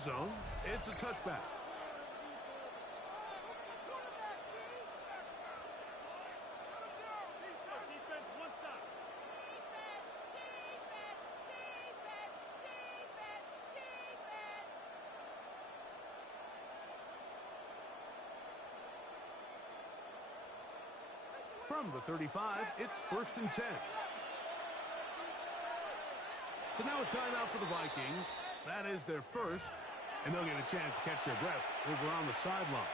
Zone. It's a touchback. From the 35, it's 1st and 10. So now a timeout for the Vikings. That is their first, and they'll get a chance to catch their breath over on the sideline.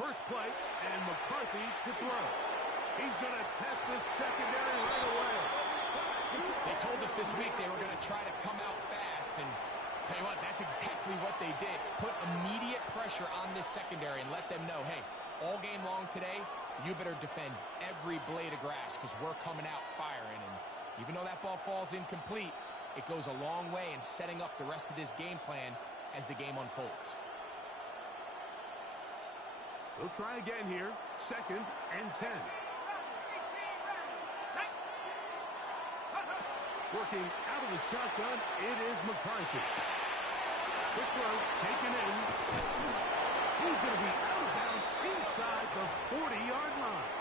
First play, and McCarthy to throw. He's going to test this secondary right away. They told us this week they were going to try to come out fast, and tell you what, that's exactly what they did. Put immediate pressure on this secondary and let them know, hey, all game long today, you better defend every blade of grass because we're coming out firing. And even though that ball falls incomplete, it goes a long way in setting up the rest of this game plan as the game unfolds. They'll try again here. 2nd and 10. Working out of the shotgun, it is McCarthy. Quick throw, taken in. He's going to be out of bounds inside the 40-yard line.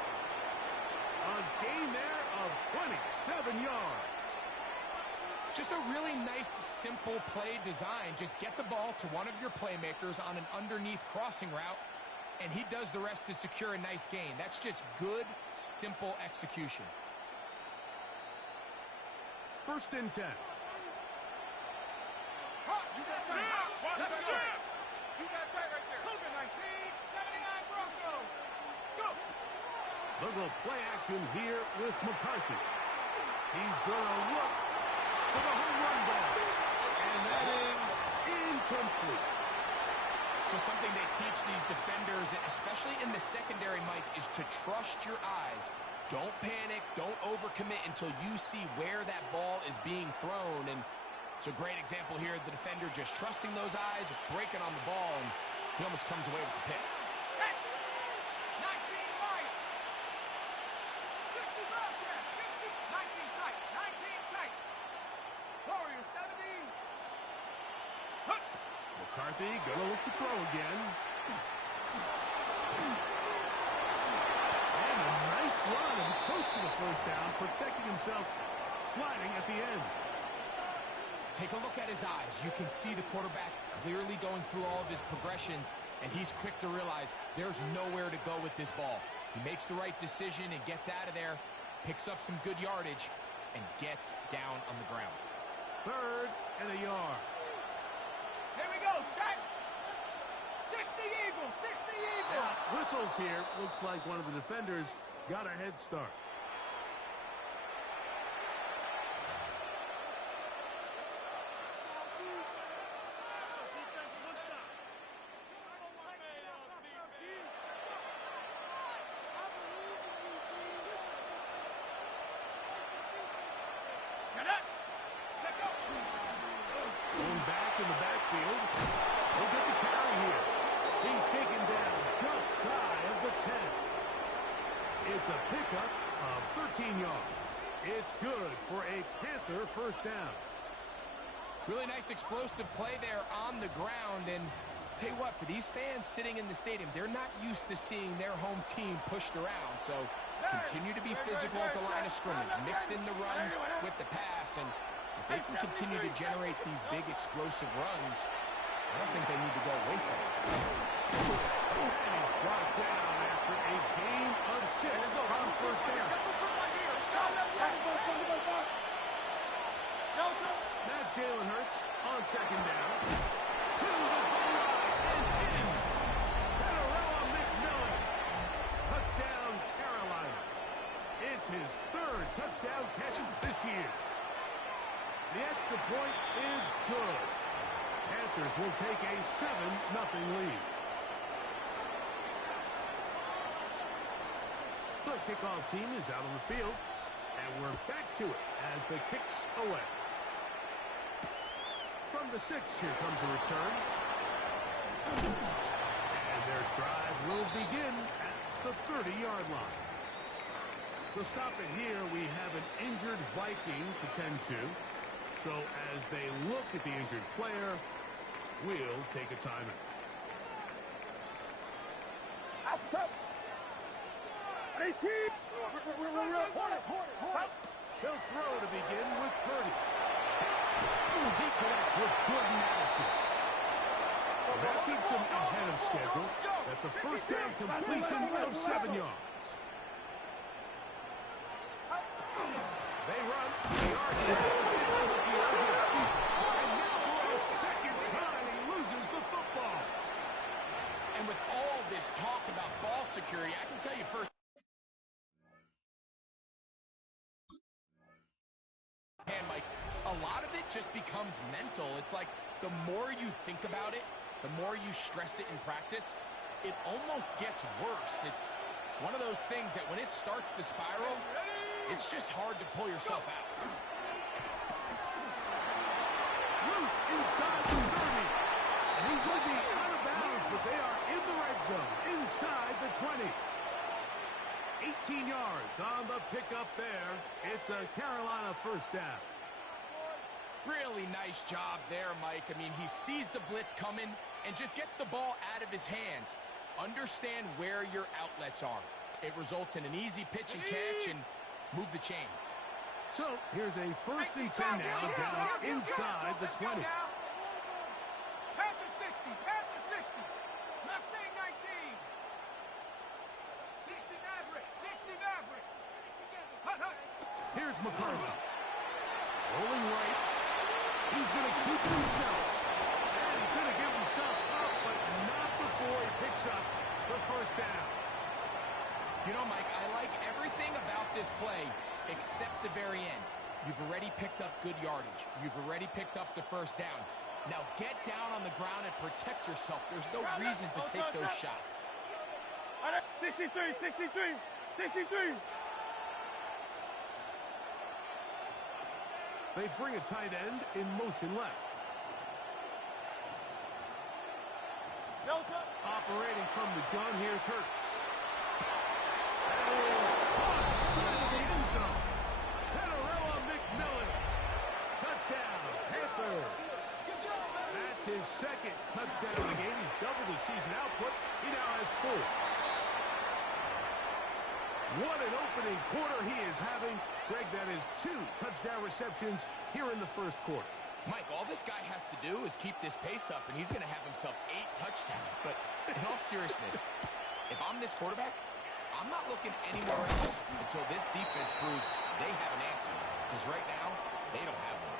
A gain there of 27 yards. Just a really nice, simple play design. Just get the ball to one of your playmakers on an underneath crossing route, and he does the rest to secure a nice gain. That's just good, simple execution. 1st and 10. Little play action here with McCarthy. He's going to look for the home run ball. And that is incomplete. So something they teach these defenders, especially in the secondary, Mike, is to trust your eyes. Don't panic. Don't overcommit until you see where that ball is being thrown. And it's a great example here. The defender just trusting those eyes, breaking on the ball, and he almost comes away with the pick. Set. 19 right. 60 back there. 60. 19 tight. 19 tight. Warrior 70. Hut. McCarthy going to look to throw again. And a nice run and close to the first down, protecting himself, sliding at the end. Take a look at his eyes. You can see the quarterback clearly going through all of his progressions, and he's quick to realize there's nowhere to go with this ball. He makes the right decision and gets out of there, picks up some good yardage, and gets down on the ground. 3rd and a yard. Here we go, set. 60 Eagles, 60 Eagles. Yeah, whistles here. Looks like one of the defenders got a head start. Going back in the backfield. He'll get the carry here. He's taken down just shy of the 10. It's a pickup of 13 yards. It's good for a Panther first down. Really nice explosive play there on the ground. And tell you what, for these fans sitting in the stadium, they're not used to seeing their home team pushed around. So continue to be physical at the line of scrimmage. Mix in the runs with the pass. And if they can continue to generate these big explosive runs, I don't think they need to go away from it. And he's brought down after a gain of 6 on first down. Not Jalen Hurts on 2nd down. To the goal line and in. Catarella McMillan. Touchdown, Carolina. It's his 3rd touchdown catch this year. The extra point is good. Panthers will take a 7-0 lead. kickoff team is out on the field. And we're back to it as the kick's away. From the 6, here comes a return. And their drive will begin at the 30-yard line. To stop it here, we have an injured Viking to tend to. So as they look at the injured player, we'll take a timeout. He'll throw to begin with Purdy. He connects with good Madison. That keeps him ahead of schedule. That's a first down completion of 7 yards. They run. The yard is looking over. And now for a second time, he loses the football. And with all this talk about ball security, I can tell you first. And Mike, a lot of it just becomes mental. It's like the more you think about it, the more you stress it in practice, it almost gets worse. It's one of those things that when it starts to spiral, it's just hard to pull yourself out. Loose inside the 30. And he's going to be out of bounds, but they are in the red zone, inside the 20. 18 yards on the pickup there. It's a Carolina first down. Really nice job there, Mike. I mean, he sees the blitz coming and just gets the ball out of his hands. Understand where your outlets are. It results in an easy pitch and catch and move the chains. So here's a 1st and 10 now down inside the 20. Panther 60, Panther 60. Mustang 19. 60 Maverick, 60 Maverick. Hut, hut. Here's McCarthy. Rolling right. He's going to keep himself. And he's going to give himself up, but not before he picks up the first down. You know, Mike, I like everything about this play except the very end. You've already picked up good yardage. You've already picked up the first down. Now get down on the ground and protect yourself. There's no reason to take those shots. 63, 63, 63. They bring a tight end in motion left. Delta. Operating from the gun, here's Hurts. Side of the end zone. McMillan. Touchdown, Panthers. That's his second touchdown of the game. He's doubled his season output. He now has 4. What an opening quarter he is having. Greg, that is 2 touchdown receptions here in the first quarter. Mike, all this guy has to do is keep this pace up, and he's going to have himself 8 touchdowns. But in all seriousness, if I'm this quarterback, I'm not looking anywhere else until this defense proves they have an answer. Because right now, they don't have one.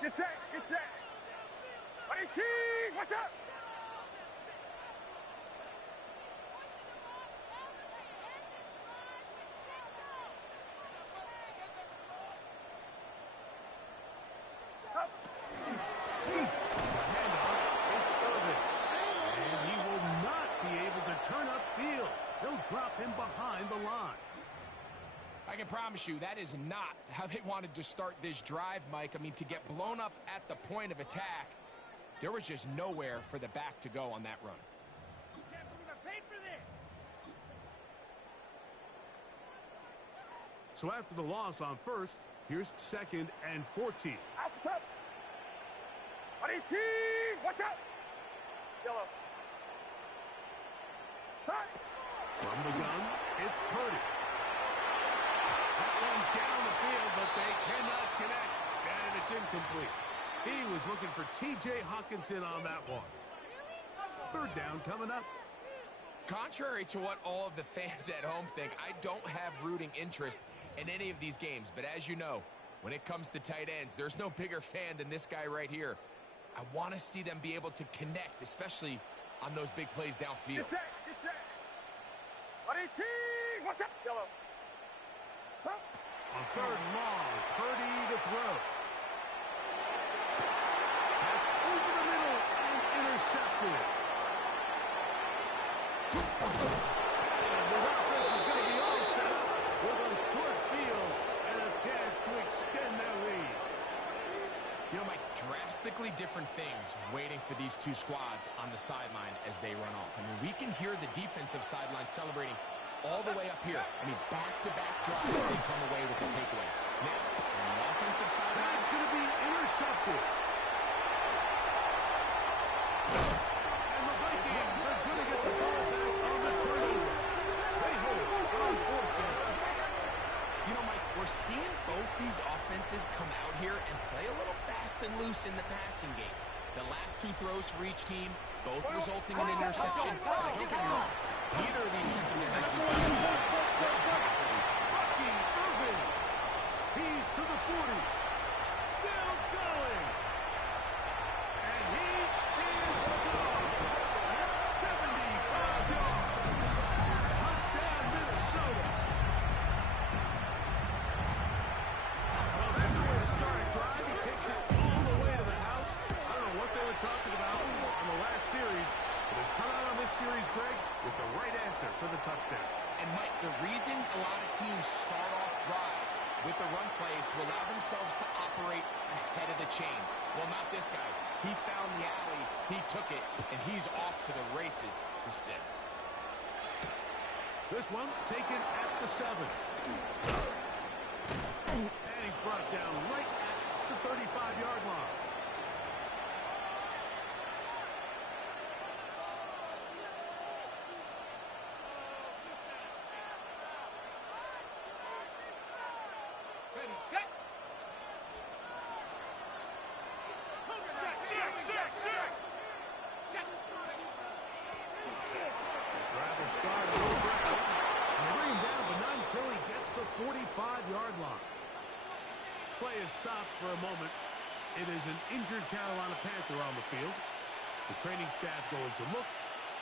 Get set, get set. 18, watch out. And he will not be able to turn upfield. They'll drop him behind the line. I can promise you that is not how they wanted to start this drive, Mike. I mean, to get blown up at the point of attack, there was just nowhere for the back to go on that run. So after the loss on first, here's 2nd and 14. Outside. 18, watch out. Yellow. From the gun, it's Purdy. That one down the field, but they cannot connect, and it's incomplete. He was looking for T.J. Hawkinson on that one. 3rd down coming up. Contrary to what all of the fans at home think, I don't have rooting interest in any of these games. But as you know, when it comes to tight ends, there's no bigger fan than this guy right here. I want to see them be able to connect, especially on those big plays downfield. Get set. Get set. Buddy team. What's up, yellow? Huh? On third and long, Purdy to throw. That's over the middle and intercepted. And the offense is going to be all set up with a short field and a chance to extend their lead. You know, Mike, drastically different things waiting for these two squads on the sideline as they run off. I mean, we can hear the defensive sideline celebrating all the way up here. I mean, back-to-back drives, they come away with the takeaway. Now, on the offensive sideline, That's going to be intercepted. And the Vikings are going to get the ball back on the turnover. They hold on fourth down. you know, Mike, we're seeing both these offenses come out here and play a little fast and loose in the passing game. The last two throws for each team, both resulting in an interception. Now, don't get me wrong, neither of these secondaries is going to be Bucky Irvin. He's to the 40. Still going. And he is gone. 75 yards. Touchdown, Minnesota. Well, that's the way to start a drive. He takes it all the way to the house. I don't know what they were talking about in the last series, but they've come out on this series, Greg, with the right answer for the touchdown. And, Mike, the reason a lot of teams start off drives with the run play is to allow themselves to operate ahead of the chains. Well, not this guy. He found the alley, he took it, and he's off to the races for 6. This one taken at the 7. And he's brought down right at the 35-yard line. Ready, set. Check, check, check, check. Set. Drive will start a little bit. And they bring him down, but not until he gets the 45-yard line. Play is stopped for a moment. It is an injured Carolina Panther on the field. The training staff going to look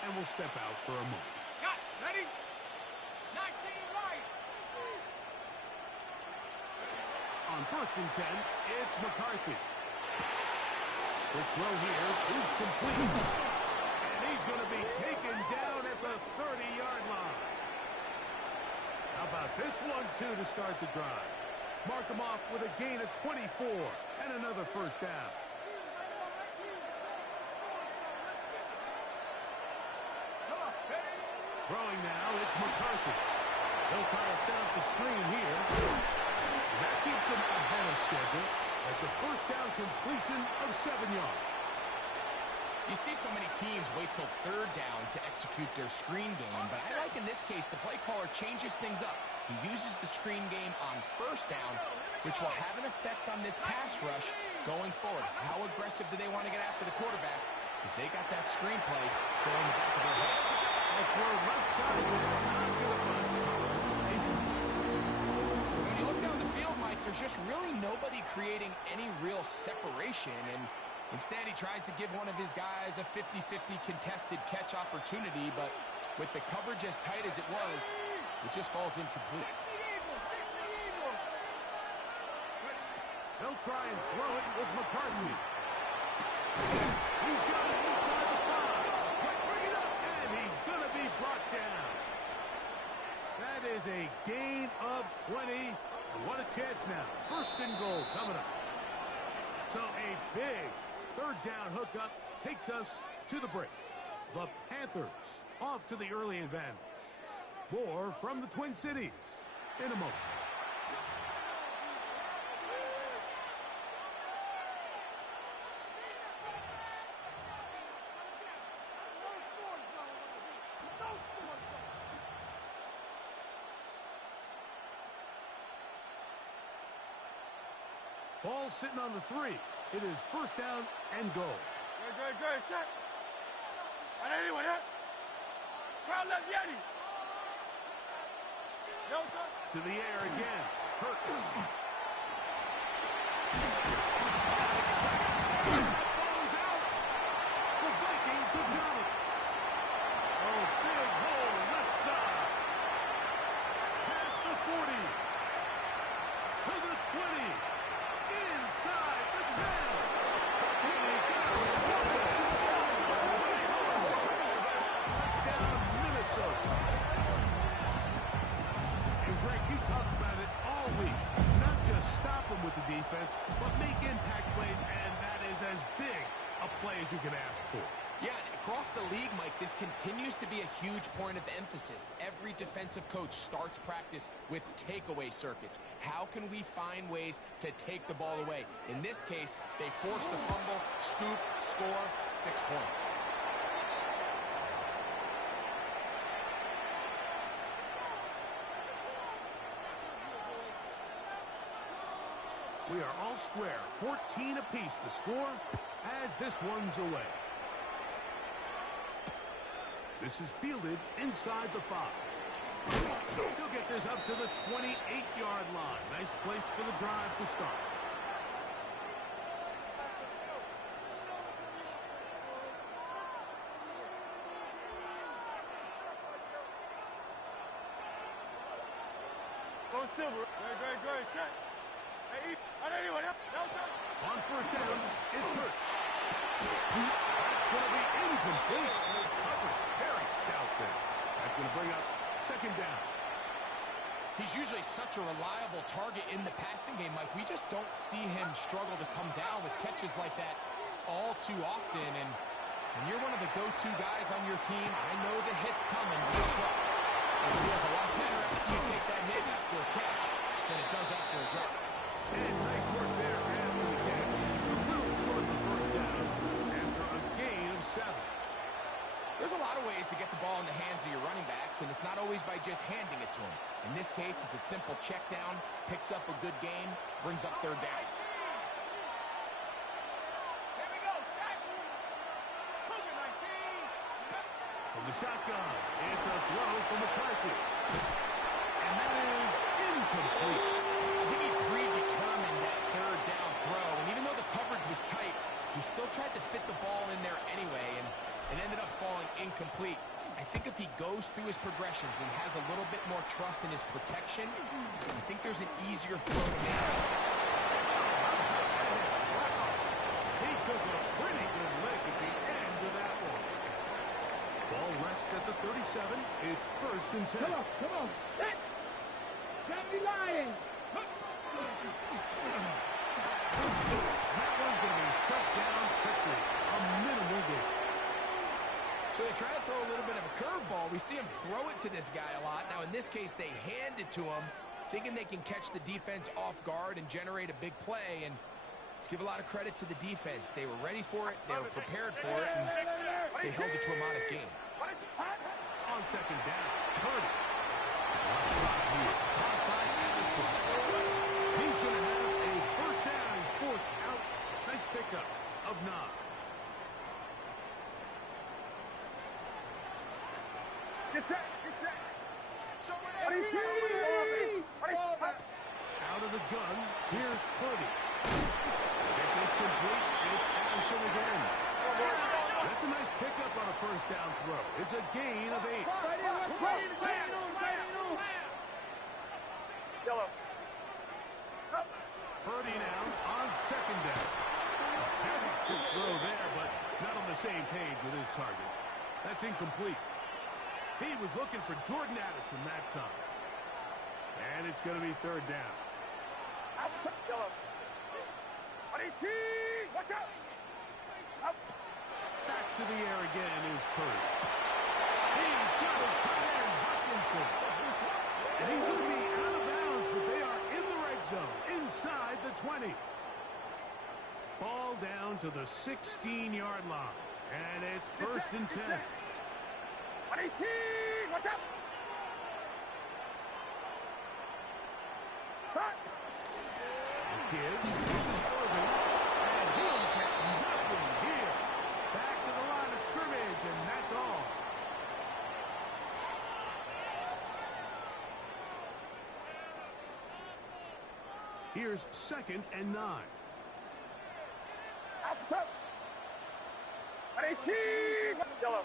and will step out for a moment. Got it. Ready? 19 right. On 1st and 10, it's McCarthy. The throw here is complete. And he's going to be taken down at the 30-yard line. How about this one, too, to start the drive? Mark him off with a gain of 24 and another first down. Come on, ready? Throwing now, it's McCarthy. They'll try to set up the screen here. That keeps him ahead of schedule. That's a first down completion of 7 yards. You see so many teams wait till 3rd down to execute their screen game, but I like in this case the play caller changes things up. He uses the screen game on 1st down, which will have an effect on this pass rush going forward. How aggressive do they want to get after the quarterback? Because they got that screen play still in the back of their head. A throw left side there, not going to find When you look down the field, Mike, there's just really nobody creating any real separation, and instead he tries to give one of his guys a 50-50 contested catch opportunity, but with the coverage as tight as it was, it just falls incomplete. 60 Eagles, 60 Eagles. Ready? They'll try and throw it with McCarthy. He's got it inside the 5. Bring it up, and he's going to be brought down. That is a gain of 20. And what a chance now. 1st and goal coming up. So a big 3rd down hookup takes us to the break. The Panthers off to the early advantage. More from the Twin Cities in a moment. Ball sitting on the 3. It is 1st down and goal. Good, set. And anyway, crowd left Yeti. Yo, sir. To the air again. Hurts. Goes Minnesota. And Greg, you talked about it all week. Not just stop them with the defense, but make impact plays, and that is as big a play as you can ask for. Yeah, and across the league, Mike, this continues to be a huge point of emphasis. Every defensive coach starts practice with takeaway circuits. How can we find ways to take the ball away? In this case, they forced the fumble, scoop, score, 6 points. We are all square, 14 apiece the score as this one's away. This is fielded inside the 5. He'll get this up to the 28-yard line. Nice place for the drive to start. Go Silver. Great. Check. Hey, on first down, it's Hurts. That's going to be incomplete. Coverage very stout there. That's going to bring up second down. He's usually such a reliable target in the passing game, Mike. We just don't see him struggle to come down with catches like that all too often. And when you're one of the go-to guys on your team, I know the hit's coming, but guess what? It feels a lot better after you take that hit after a catch than it does after a drop. And nice work there after the catch. He's a little short of the first down after a gain of 7. There's a lot of ways to get the ball in the hands of your running backs, and it's not always by just handing it to them. In this case, it's a simple check down, picks up a good game, brings up third down. Here we go, sack. Cougar 19. From the shotgun, it's a throw from McCarthy. And that is incomplete. I think he predetermined that third down throw, and even though the coverage was tight, he still tried to fit the ball in there anyway, and it ended up falling incomplete. I think if he goes through his progressions and has a little bit more trust in his protection, I think there's an easier throw to make. He took a pretty good lick at the end of that one. Ball rests at the 37. It's first and 10. Come on. Set. Can't be lying. That one's going to be shut down quickly. A minimal gain. So they try to throw a little bit of a curveball. We see him throw it to this guy a lot. Now, in this case, they hand it to him, thinking they can catch the defense off guard and generate a big play. And let's give a lot of credit to the defense. They were ready for it. They were prepared for it. And they held it to a modest game. On second down, Purdy. Caught by Anderson. He's going to have a first down. He's forced out. Nice pickup of 9. Get set. Out of the gun, here's Purdy. Get this complete, it's Anderson again. That's a nice pickup on a first down throw. It's a gain of 8. Yellow. Purdy now on second down. Very good throw there, but not on the same page with his target. That's incomplete. He was looking for Jordan Addison that time. And it's going to be third down. Yellow. Watch out. Back to the air again is Purdy. He's got his tight end, Hutchinson. And he's going to be out of bounds, but they are in the red zone, inside the 20. Ball down to the 16-yard line. And it's first and 10. Watch out. Gibbs, this is Irvin, and he'll get nothing here. Back to the line of scrimmage, and that's all. Here's second and 9. Outside. 18. Yellow.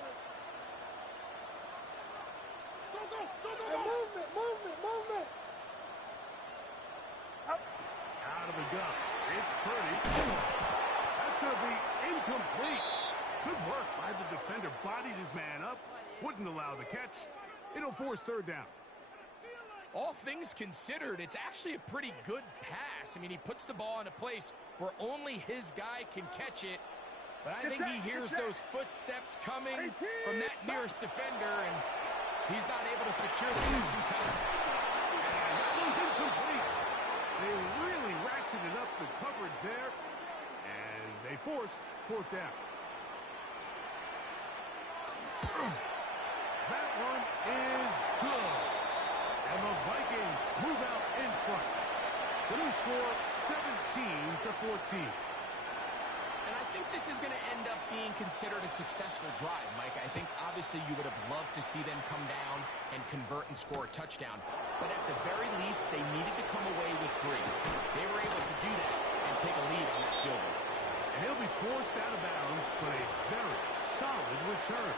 Movement. Out of the gun. It's Purdy. That's going to be incomplete. Good work by the defender. Bodied his man up. up, wouldn't allow the catch. It'll force third down. All things considered, it's actually a pretty good pass. I mean, he puts the ball in a place where only his guy can catch it. But I think he hears those footsteps coming from that nearest defender, and he's not able to secure the news from cover. And that one's incomplete. They really ratcheted up the coverage there, and they force fourth down. That one is good. And the Vikings move out in front. The new score, 17-14. And I think this is going to end up being considered a successful drive, Mike. I think obviously you would have loved to see them come down and convert and score a touchdown. But at the very least, they needed to come away with 3. They were able to do that and take a lead on that field goal. And he'll be forced out of bounds, but a very solid return.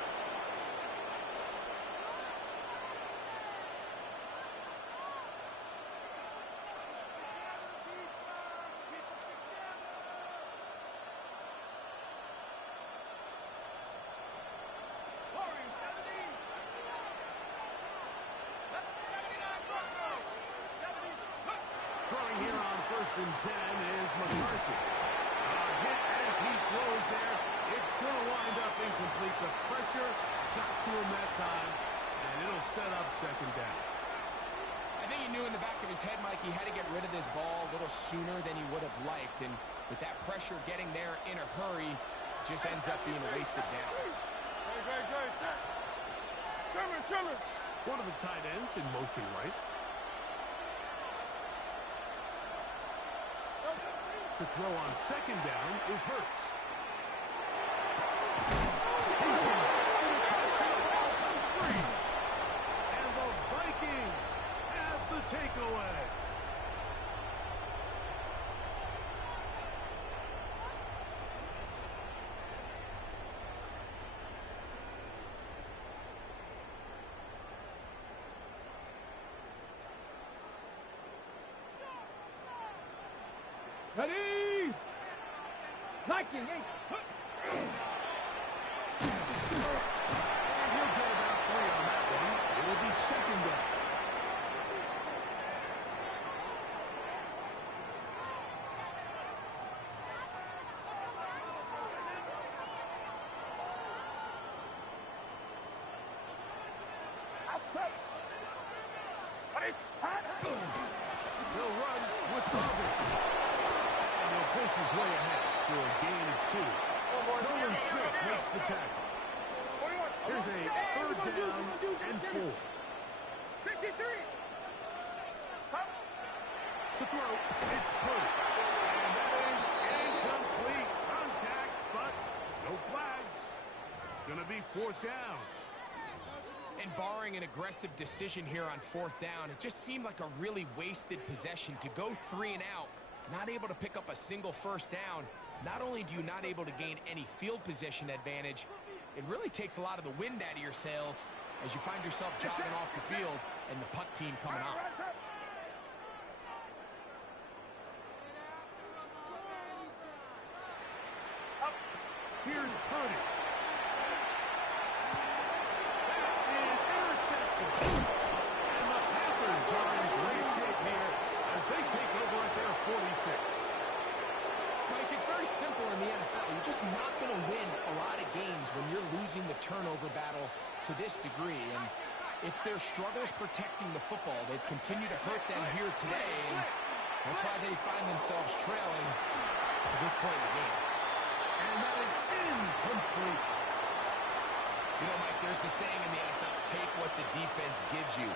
Throwing here on 1st and 10 is McCarthy. Hit as he throws there. It's going to wind up incomplete. The pressure got to him that time, and it'll set up second down. I think he knew in the back of his head, Mike, he had to get rid of this ball a little sooner than he would have liked. And with that pressure getting there in a hurry, it just ends up being a wasted down. Trimmer. One of the tight ends in motion right. To throw on second down is Hurts. And the Vikings have the takeaway. Ready! Nike, And he'll get about 3 on that one. It will be second down. outside. But it's hot. They'll run with Harvey. And he'll push his way ahead for a gain of 2. Nolan Smith makes the tackle. Here's a third down and 4. 53. To throw, it's Purdy. And that is incomplete. Contact, but no flags. It's going to be 4th down. And barring an aggressive decision here on 4th down, it just seemed like a really wasted possession to go 3 and out, not able to pick up a single 1st down. Not only do you not able to gain any field position advantage, it really takes a lot of the wind out of your sails as you find yourself jogging off the field and the punt team coming out. Here's Purdy. That is intercepted. And the Packers are in great shape here as they take over at their 46. Mike, it's very simple in the NFL. You're just not going to win a lot of games when you're losing the turnover battle to this degree. And it's their struggles protecting the football. They've continued to hurt them here today, and that's why they find themselves trailing at this point in the game. And that is incomplete. You know, Mike, there's the saying in the NFL, take what the defense gives you.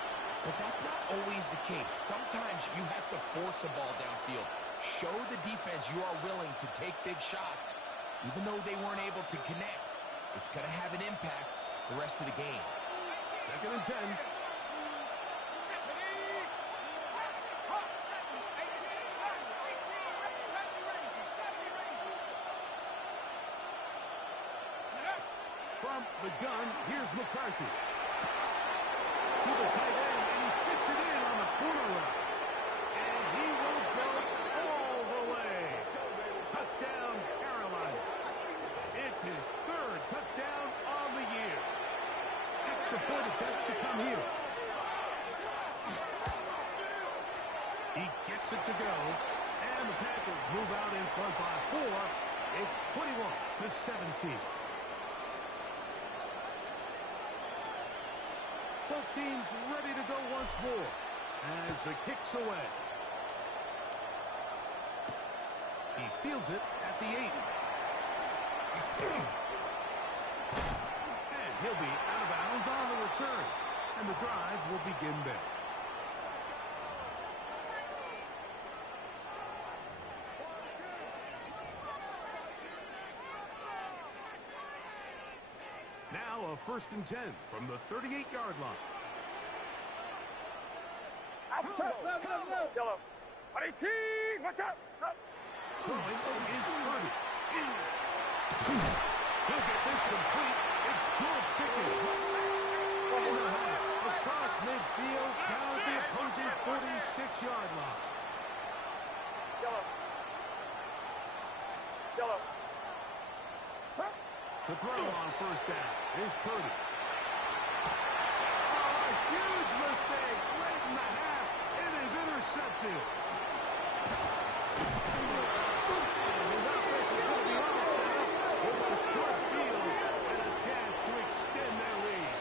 But that's not always the case. Sometimes you have to force a ball downfield. Show the defense you are willing to take big shots. Even though they weren't able to connect, it's going to have an impact the rest of the game. 2nd and 10. From the gun, here's McCarthy. To the tight end, and he fits it in on the corner route. And he will go all the way. Touchdown, Carolina. It's his 3rd touchdown on the year. expect the point attempt to come here. He gets it to go. And the Panthers move out in front by 4. It's 21-17. Both teams ready to go once more as the kick's away. He fields it at the 8. And he'll be out of bounds on the return. And the drive will begin there. Now a 1st and 10 from the 38-yard line. Outside. Yellow. 18. Watch out. Throwing is Purdy. He'll get this complete. It's George Pickens. Across midfield, down at the opposing 46-yard line. Yellow. To throw on 1st down is Purdy. Oh, a huge mistake late in the half. It is intercepted. And his offense is going to be all set up with a short field and a chance to extend their lead.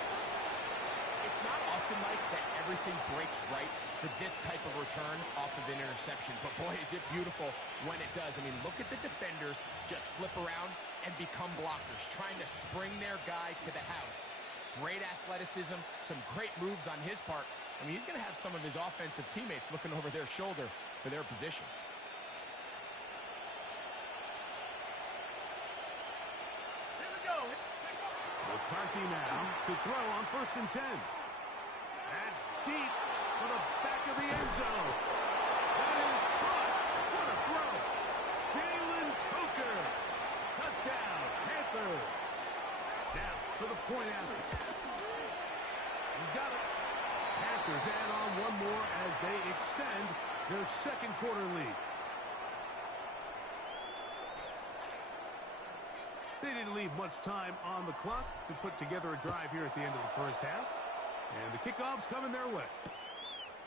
It's not often, Mike, that everything breaks right for this type of return off of an interception. But, boy, is it beautiful when it does. I mean, look at the defenders just flip around and become blockers, trying to spring their guy to the house. Great athleticism, some great moves on his part. I mean, he's going to have some of his offensive teammates looking over their shoulder for their position. Here we go. McCarthy now to throw on 1st and 10. That's deep for the back of the end zone. That is caught. What a throw. Jalen Coker. Touchdown, Panthers. Now for the point after. He's got it. Panthers add on one more as they extend their 2nd quarter lead. They didn't leave much time on the clock to put together a drive here at the end of the 1st half. And the kickoff's coming their way.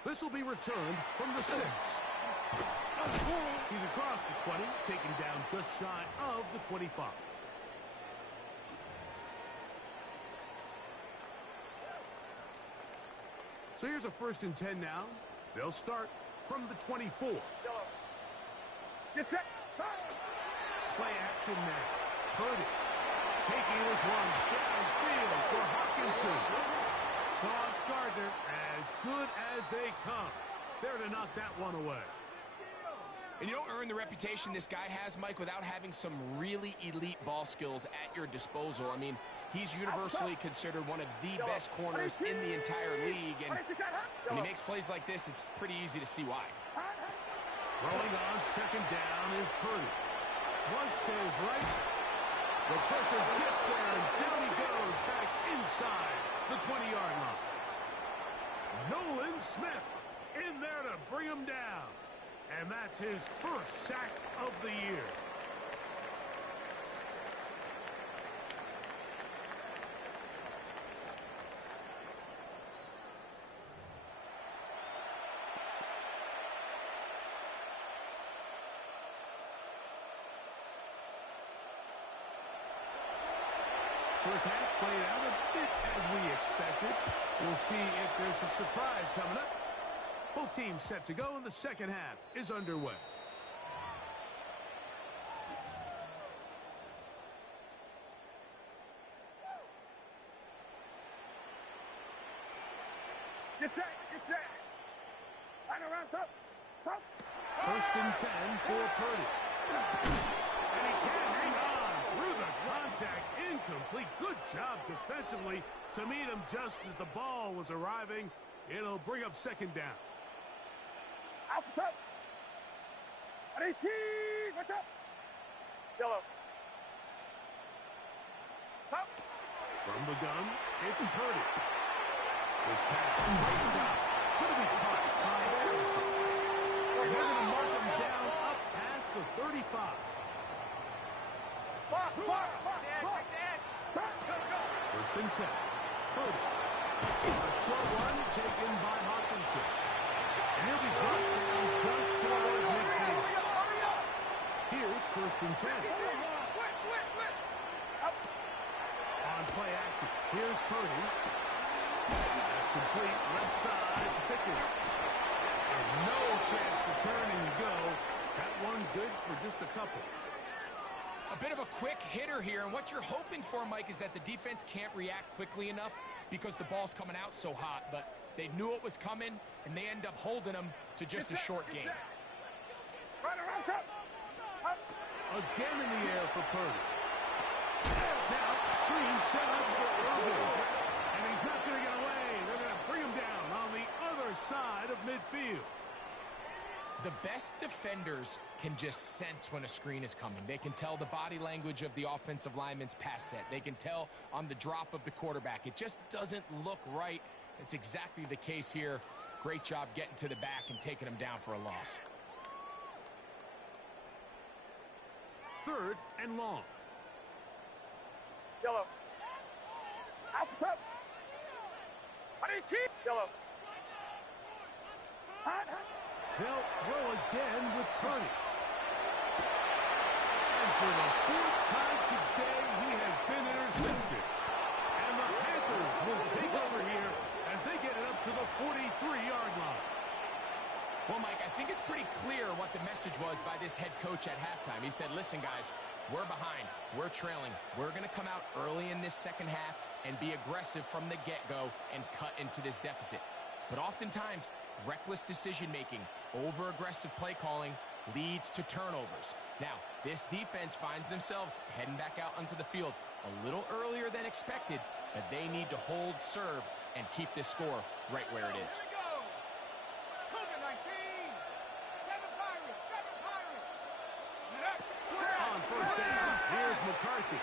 This will be returned from the 6. He's across the 20, taken down just shy of the 25. So here's a 1st and 10 now. They'll start from the 24. Get set. Play action now. Purdy taking this one downfield for Hawkinson. Sauce Gardner, as good as they come. There to knock that one away. And you don't earn the reputation this guy has, Mike, without having some really elite ball skills at your disposal. I mean, he's universally considered one of the best corners in the entire league. And when he makes plays like this, it's pretty easy to see why. Throwing on 2nd down is Purdy. Flush to his right. The pressure gets there, and down he goes back inside the 20-yard line. Nolan Smith in there to bring him down. And that's his 1st sack of the year. First half played out a bit as we expected. We'll see if there's a surprise coming up. Both teams set to go, and the 2nd half is underway. Get set. Get set. Line around, up. 1st and 10 for Purdy. And he can't hang on through the contact. Incomplete. Good job defensively to meet him just as the ball was arriving. It'll bring up 2nd down. Outside. 18. Watch out. Yellow. Up. From the gun, it's Purdy. This pass breaks out. Could have been caught by Anderson. And they're going to mark him down up past the 35. Box. 1st and 10. Purdy. A short one taken by Hawkinson. And he'll be brought down just short of midfield. Here's 1st and 10. Switch. On play action. Here's Purdy. That's complete. Left side to Pickens. And no chance to turn and go. That one good for just a couple. A bit of a quick hitter here, and what you're hoping for, Mike, is that the defense can't react quickly enough because the ball's coming out so hot, but they knew it was coming, and they end up holding them to just a short game. Again in the air for Purdy. Now, screen set up for Irvin. And he's not going to get away. They're going to bring him down on the other side of midfield. The best defenders can just sense when a screen is coming. They can tell the body language of the offensive lineman's pass set. They can tell on the drop of the quarterback. It just doesn't look right. It's exactly the case here. Great job getting to the back and taking him down for a loss. 3rd and long. Yellow. Alpha up. Yellow. They'll throw again with Purdy. And for the 4th time today, he has been intercepted. And the Panthers will take over here as they get it up to the 43-yard line. Well, Mike, I think it's pretty clear what the message was by this head coach at halftime. He said, listen, guys, we're behind. We're trailing. We're going to come out early in this second half and be aggressive from the get-go and cut into this deficit. But oftentimes, reckless decision-making, over-aggressive play calling leads to turnovers. Now, this defense finds themselves heading back out onto the field a little earlier than expected, but they need to hold serve and keep this score right where it is. On 1st down, here's McCarthy.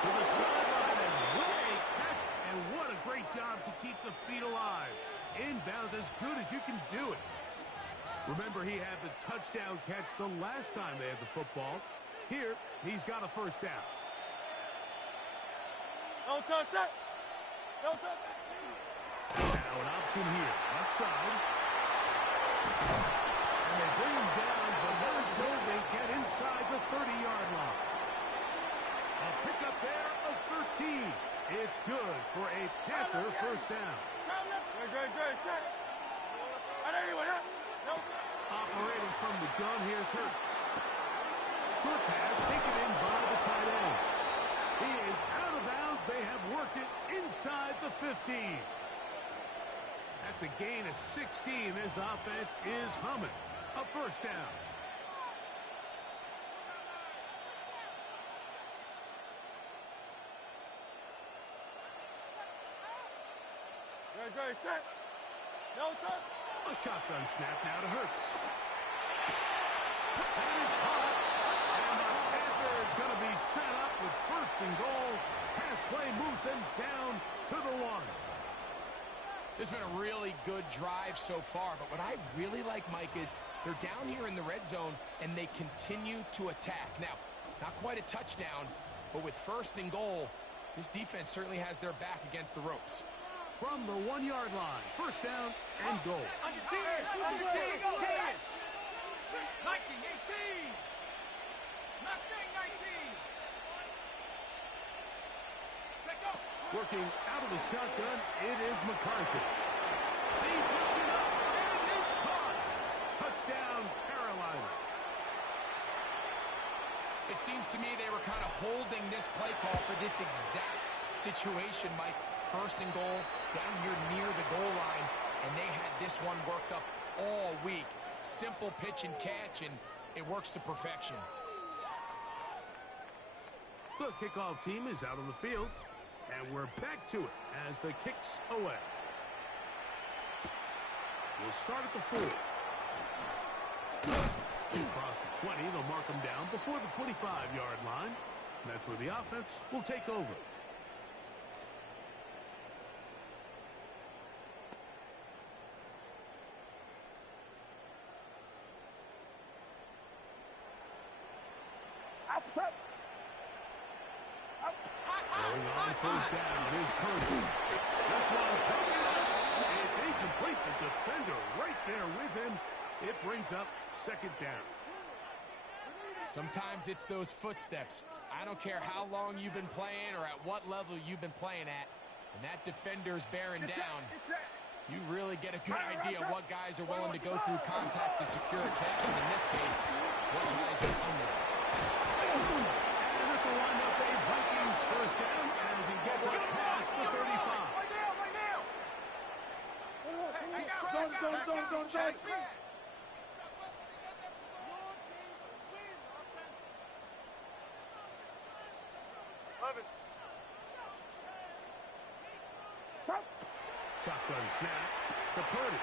To the sideline, and what a catch, and what a great job to keep the feet alive. Inbounds as good as you can do it. Remember, he had the touchdown catch the last time they had the football. Here, he's got a 1st down. No touch. Now an option here, left side. And they bring him down, but not until they get inside the 30-yard line. A pickup there of 13. It's good for a Panther 1st down. Operating from the gun, here's Hurts. Short pass taken in by the tight end. He is out of bounds. They have worked it inside the 15. That's a gain of 16. This offense is humming. A 1st down. Set. No touch. A shotgun snap now to Hurts. That is caught. And the Panthers going to be set up with 1st and goal. Pass play moves them down to the 1. This has been a really good drive so far, but what I really like, Mike, is they're down here in the red zone, and they continue to attack. Now, not quite a touchdown, but with 1st and goal, this defense certainly has their back against the ropes. From the 1-yard line, 1st down and goal. On your team. 19, 18. Mustang 19. Take go. Working out of the shotgun, it is McCarthy. He puts it up, and it's caught. Touchdown, Carolina. It seems to me they were kind of holding this play call for this exact situation, Mike. 1st and goal, down here near the goal line, and they had this one worked up all week. Simple pitch and catch, and it works to perfection. The kickoff team is out on the field, and we're back to it as the kick's away. We'll start at the 4. Across the 20, they'll mark them down before the 25-yard line. That's where the offense will take over. Going on first down. Here's Purdy. This one broken up. It's incomplete. The defender right there with him. It brings up second down. Sometimes it's those footsteps. I don't care how long you've been playing or at what level you've been playing at. When that defender's bearing down, you really get a good idea what guys are willing to go through contact to secure a catch, and in this case, what guys are unwilling. And this will wind up a Vikings first down as he gets it past the 35. Shotgun snap to Purdy.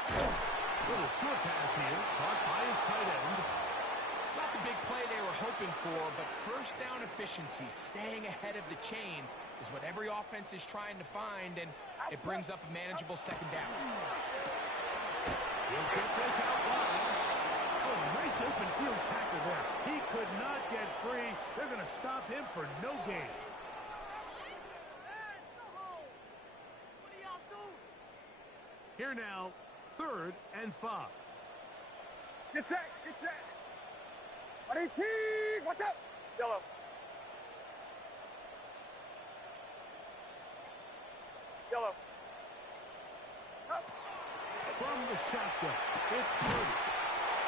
Little short pass here, caught by his tight end. It's not the big play they were hoping for, but first down efficiency, staying ahead of the chains, is what every offense is trying to find, and it brings up a manageable second down. He'll get this out wide. Oh, nice open field tackle there. He could not get free. They're going to stop him for no gain. Here now, 3rd and 5. Get set, get set. Watch out. Yellow. Yellow. From the shotgun, it's Purdy.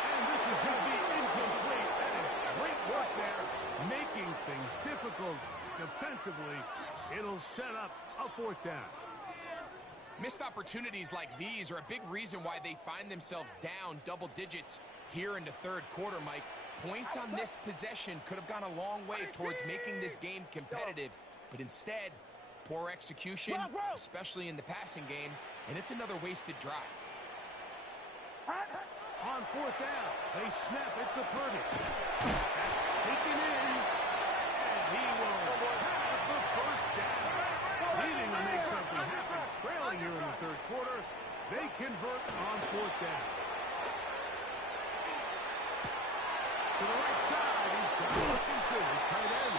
And this is going to be incomplete. That is great work there, making things difficult defensively. It'll set up a 4th down. Missed opportunities like these are a big reason why they find themselves down double digits here in the third quarter, Mike. Points on this possession could have gone a long way towards making this game competitive, but instead, poor execution, especially in the passing game, and it's another wasted drive. On 4th down, they snap it to Purdy. That's taken in, and he will have the first down. Needing to make something happen, trailing here in the third quarter, they convert on 4th down. To the right side, he's got Wilkinson, his tight end.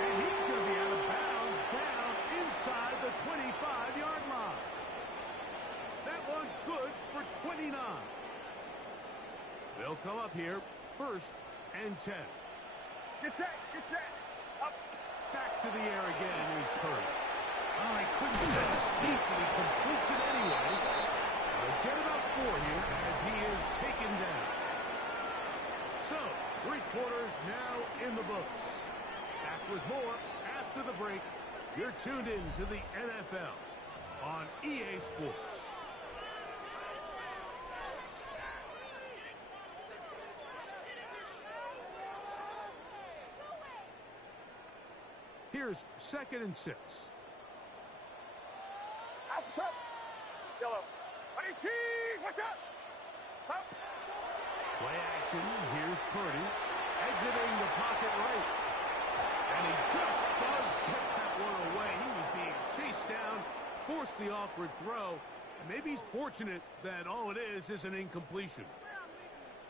And he's going to be out of bounds down inside the 25-yard line. That one good for 29. They'll come up here, 1st and 10. Get set, get set. Up. Back to the air again is Purdy. Oh, he couldn't set his feet, but he completes it anyway. They'll get it up for you as he is taken down. So, 3 quarters now in the books. Back with more after the break. You're tuned in to the NFL on EA Sports. Here's 2nd and 6. Outside. Yellow. Watch out. Up. Play action. Here's Purdy. Exiting the pocket right. And he just does get that one away. He was being chased down, forced the awkward throw. And maybe he's fortunate that all it is an incompletion.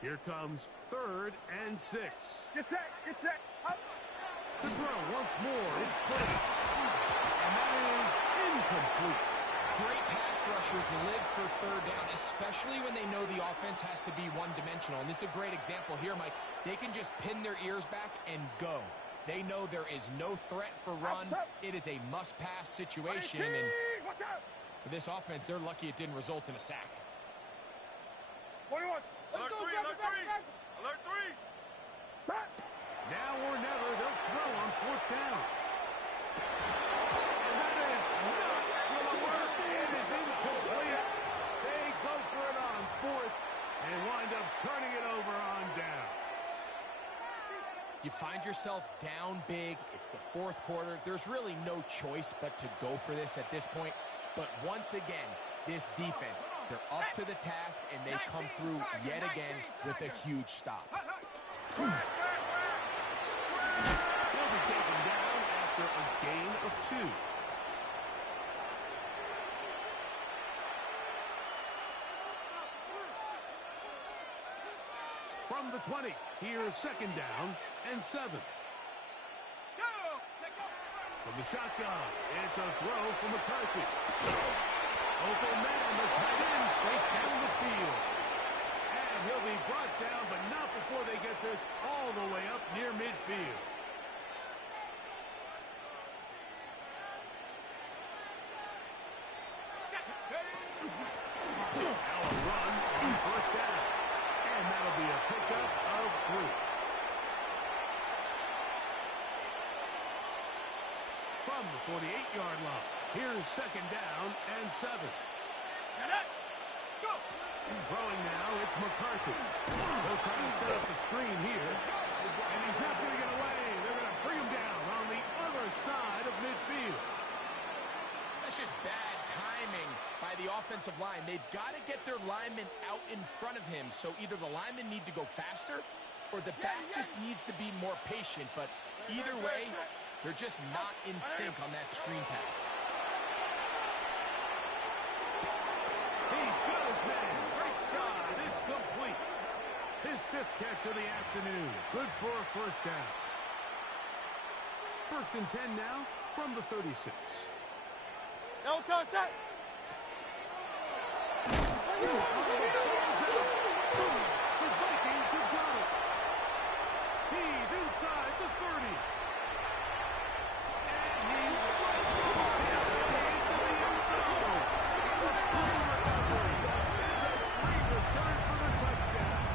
Here comes 3rd and 6. Get set, get set. Up. To throw once more, it's Purdy. And that is incomplete. Great pass rushers live for 3rd down, especially when they know the offense has to be one-dimensional. And this is a great example here, Mike. They can just pin their ears back and go. They know there is no threat for run. It is a must-pass situation. And for this offense, they're lucky it didn't result in a sack. 21. Alert 3, alert 3. Alert 3. Now or never, they'll throw on 4th down. And that is not going to work. It is incomplete. They go for it on 4th and wind up turning it over on down. You find yourself down big. It's the 4th quarter. There's really no choice but to go for this at this point. But once again, this defense, they're up to the task, and they come through yet again with a huge stop. He'll be taken down after a gain of 2. From the 20, here's 2nd down and 7. From the shotgun. It's a throw for McCarthy. Open man, the tight end, straight down the field. And he'll be brought down, but not before they get this all the way up near midfield. Now a run on first down. And that'll be a pickup of 3. From the 48-yard line, here's second down and 7. Set up. Go. Throwing now, it's McCarthy. They'll try to set up the screen here. And he's not going to get away. They're going to bring him down on the other side of midfield. That's just bad timing by the offensive line. They've got to get their linemen out in front of him. So either the linemen need to go faster or the back just needs to be more patient. But either way, they're just not in sync on that screen pass. He's got his man. Right side. It's complete. His 5th catch of the afternoon. Good for a first down. 1st and 10 now from the 36. No touch that. The Vikings have got it. He's inside the 30. And he rolls his way into the end zone. Great return for the touchdown.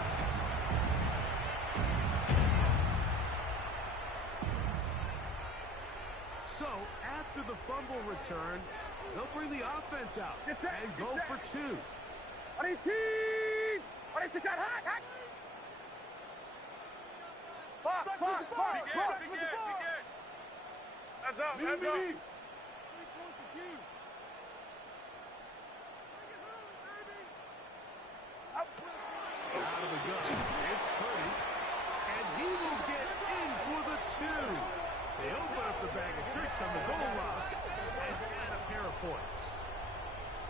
So, after the fumble return, they'll bring the offense out and go for 2. Fox. Hands up. Out of the gun, it's Purdy, and he will get in for the 2. They open up the bag of tricks on the goal line and add a pair of points.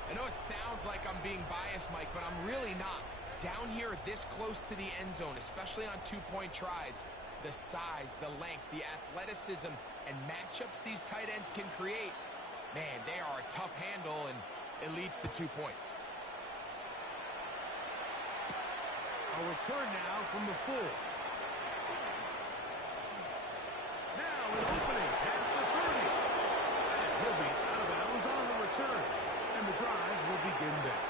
I know it sounds like I'm being biased, Mike, but I'm really not. Down here this close to the end zone, especially on 2-point tries, the size, the length, the athleticism, and matchups these tight ends can create, man, they are a tough handle, and it leads to 2 points. A return now from the 4. Now an opening past the 30. He'll be out of bounds on the return, and the drive will begin there.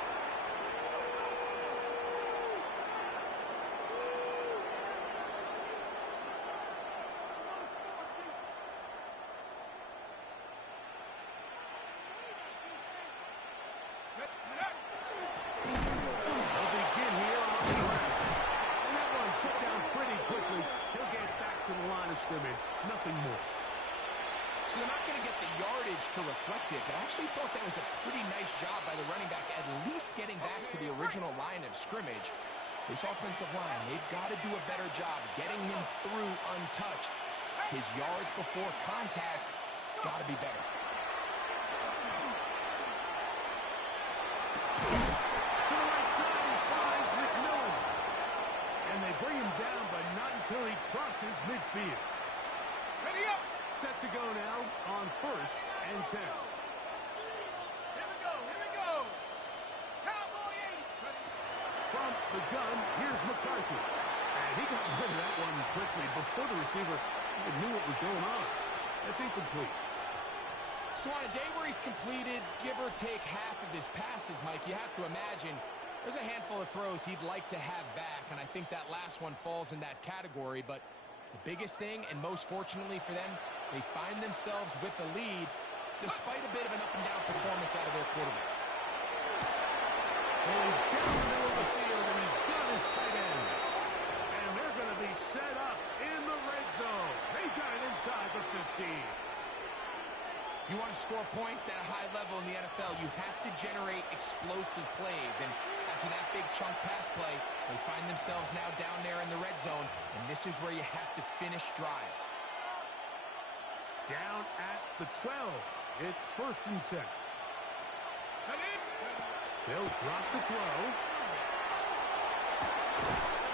They'll begin here on the left. And that one shut down pretty quickly. He'll get back to the line of scrimmage. Nothing more. So they're not going to get the yardage to reflect it, but I actually thought that was a pretty nice job by the running back, at least getting back to the original line of scrimmage. This offensive line, they've got to do a better job getting him through untouched. His yards before contact got to be better. To the right side, he finds McMillan. And they bring him down, but not until he crosses midfield. Ready up. Set to go now on 1st and 10. Here we go. Cowboy 8. From the gun, here's McCarthy. And he got rid of that one quickly before the receiver even knew what was going on. That's incomplete. So on a day where he's completed, give or take half of his passes, Mike, you have to imagine there's a handful of throws he'd like to have back, and I think that last one falls in that category. But the biggest thing, and most fortunately for them, they find themselves with a lead despite a bit of an up-and-down performance out of their quarterback. Going down the middle of the field, and he's got his tight end. And they're going to be set up in the red zone. They got it inside the 15. If you want to score points at a high level in the NFL, you have to generate explosive plays. And after that big chunk pass play, they find themselves now down there in the red zone, and this is where you have to finish drives. Down at the 12. It's 1st and 10. They'll drop the throw.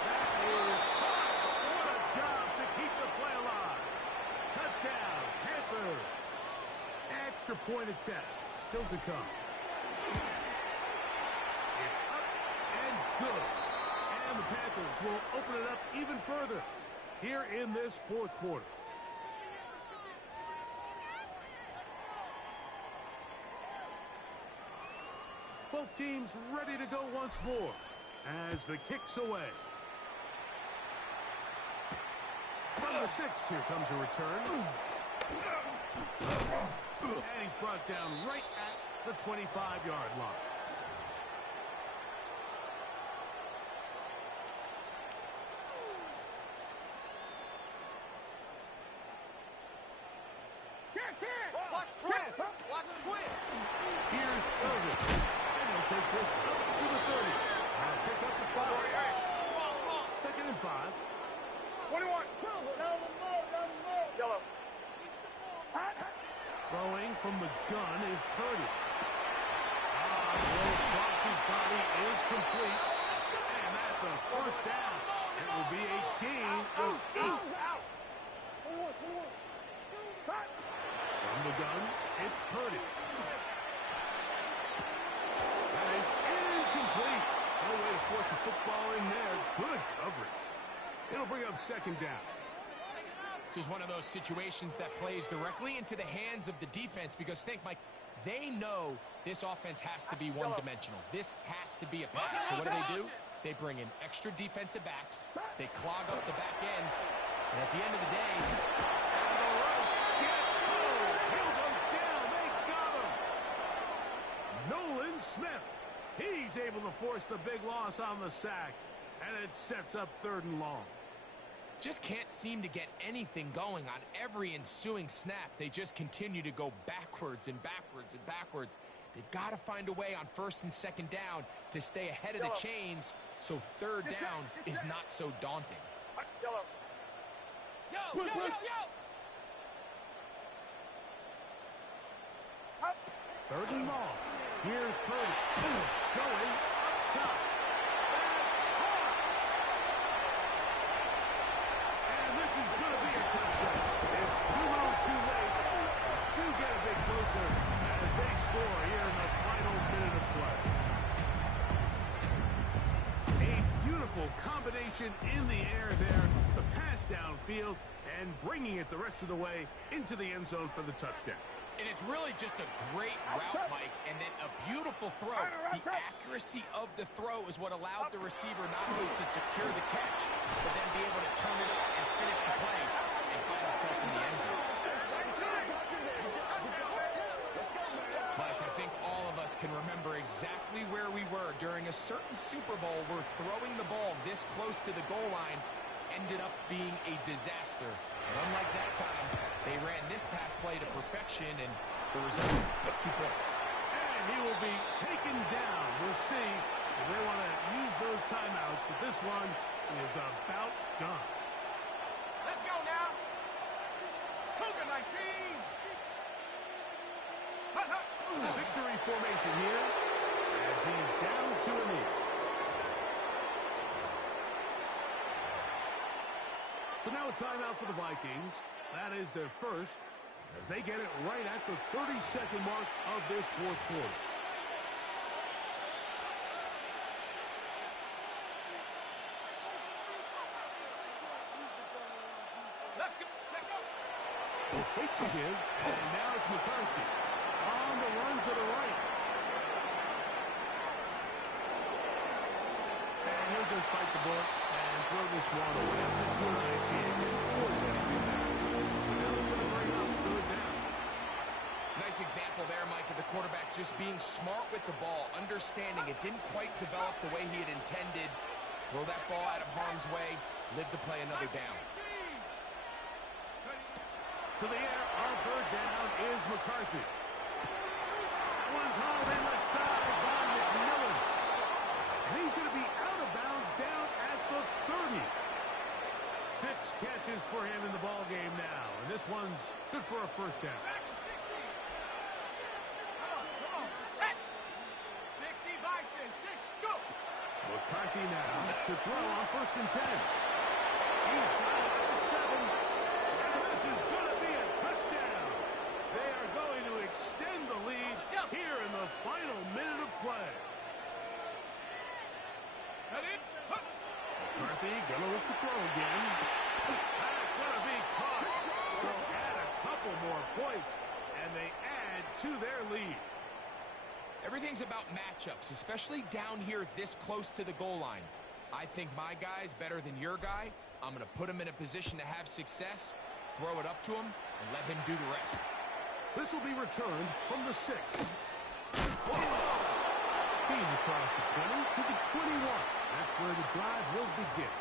That is what a job to keep the play alive. Touchdown, Panthers. extra point attempt still to come. It's up and good. And the Panthers will open it up even further here in this fourth quarter. Both teams ready to go once more as the kick's away. From the 6, here comes a return. And he's brought down right at the 25-yard line. Watch twist. Watch twist. Here's Irvin. And he'll take this up to the 30. Now pick up the 5. 2nd and 5. 21. Yellow. Throwing from the gun is Purdy. Throw across his body is complete. And that's a first down. It will be a gain of 8. From the gun, it's Purdy. That is incomplete. No way to force the football in there. Good coverage. It'll bring up 2nd down. This is one of those situations that plays directly into the hands of the defense because think, Mike, they know this offense has to be one-dimensional. This has to be a pass. So what do? They bring in extra defensive backs. They clog up the back end. And at the end of the day, he'll go down. They got him. Nolan Smith. He's able to force the big loss on the sack. And it sets up 3rd and long. just can't seem to get anything going on every ensuing snap. They just continue to go backwards and backwards and backwards. They've got to find a way on 1st and 2nd down to stay ahead of the chains so 3rd down is not so daunting. Yellow. Yo, yo, yo, yo! 3rd and long. Here's Purdy. Going up top. And this is going to be a touchdown. It's too little too late. Do get a bit closer as they score here in the final minute of play. A beautiful combination in the air there. The pass downfield and bringing it the rest of the way into the end zone for the touchdown. And it's really just a great route, Mike, and then a beautiful throw. The accuracy of the throw is what allowed the receiver not only to secure the catch, but then be able to turn it up and finish the play and find himself in the end zone. Mike, I think all of us can remember exactly where we were during a certain Super Bowl where throwing the ball this close to the goal line ended up being a disaster. But unlike that time, they ran this pass play to perfection, and the result, 2 points. And he will be taken down. We'll see if they want to use those timeouts, but this one is about done. Let's go now. Cougar 19. Hut, hut. Victory formation here as he's down to a knee. So now a timeout for the Vikings. That is their first as they get it right at the 30-second mark of this 4th quarter. Let's go. Check out. The fake to give, and now it's McCarthy on the run to the right. And he'll just bite the bullet and throw this one away. That's a good idea. Didn't force anything there. Now it's going to bring up 3rd down. Nice example there, Mike, of the quarterback just being smart with the ball, understanding it didn't quite develop the way he had intended. Throw that ball out of harm's way, live to play another down. To the air on 3rd down is McCarthy. That one's hauled in the side by McMillan. And he's going to be out of bounds down at the 30. 6 catches for him in the ball game now. And this one's good for a 1st down. Back to 60. Come on. Set. 60 Bison. 6. Go. McCarthy now to throw on 1st and 10. He's got it at the 7. And this is going to be a touchdown. They are going to extend lead. Everything's about matchups, especially down here this close to the goal line. I think my guy's better than your guy. I'm going to put him in a position to have success, throw it up to him, and let him do the rest. This will be returned from the 6. He's across the 20 to the 21. That's where the drive will begin.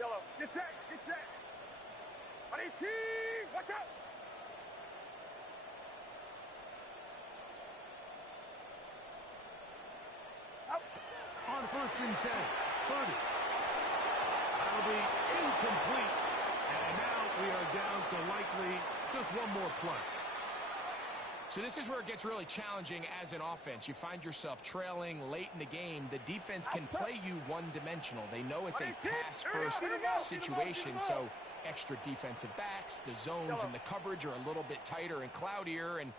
Yellow, get set, get set. Buddy T, watch out. On 1st and 10, 30. That'll be incomplete. And now we are down to likely just one more play. So this is where it gets really challenging as an offense. You find yourself trailing late in the game. The defense can play you one-dimensional. They know it's a pass-first situation, so extra defensive backs, the zones and the coverage are a little bit tighter and cloudier, and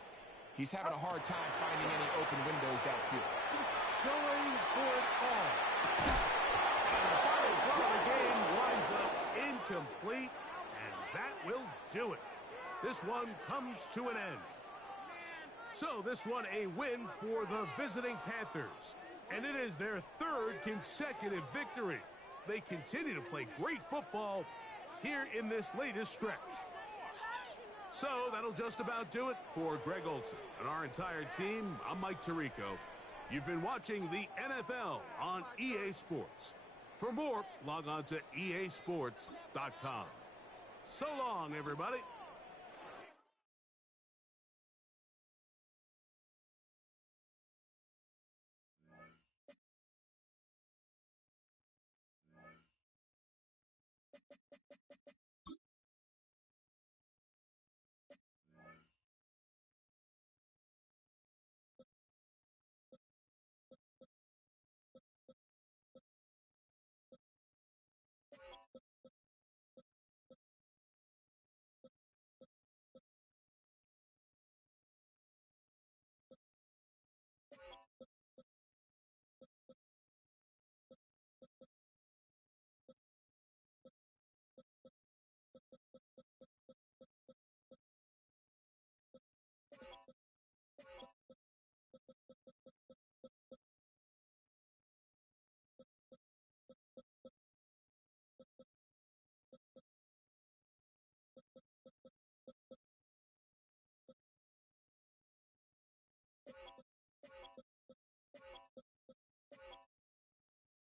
he's having a hard time finding any open windows downfield. Going for it all. And the final throw of the game winds up incomplete, and that will do it. This one comes to an end. So this one a win for the visiting Panthers, and it is their 3rd consecutive victory. They continue to play great football here in this latest stretch. So that'll just about do it for Greg Olson and our entire team. I'm Mike Tirico. You've been watching the NFL on EA Sports. For more, log on to easports.com. So long, everybody.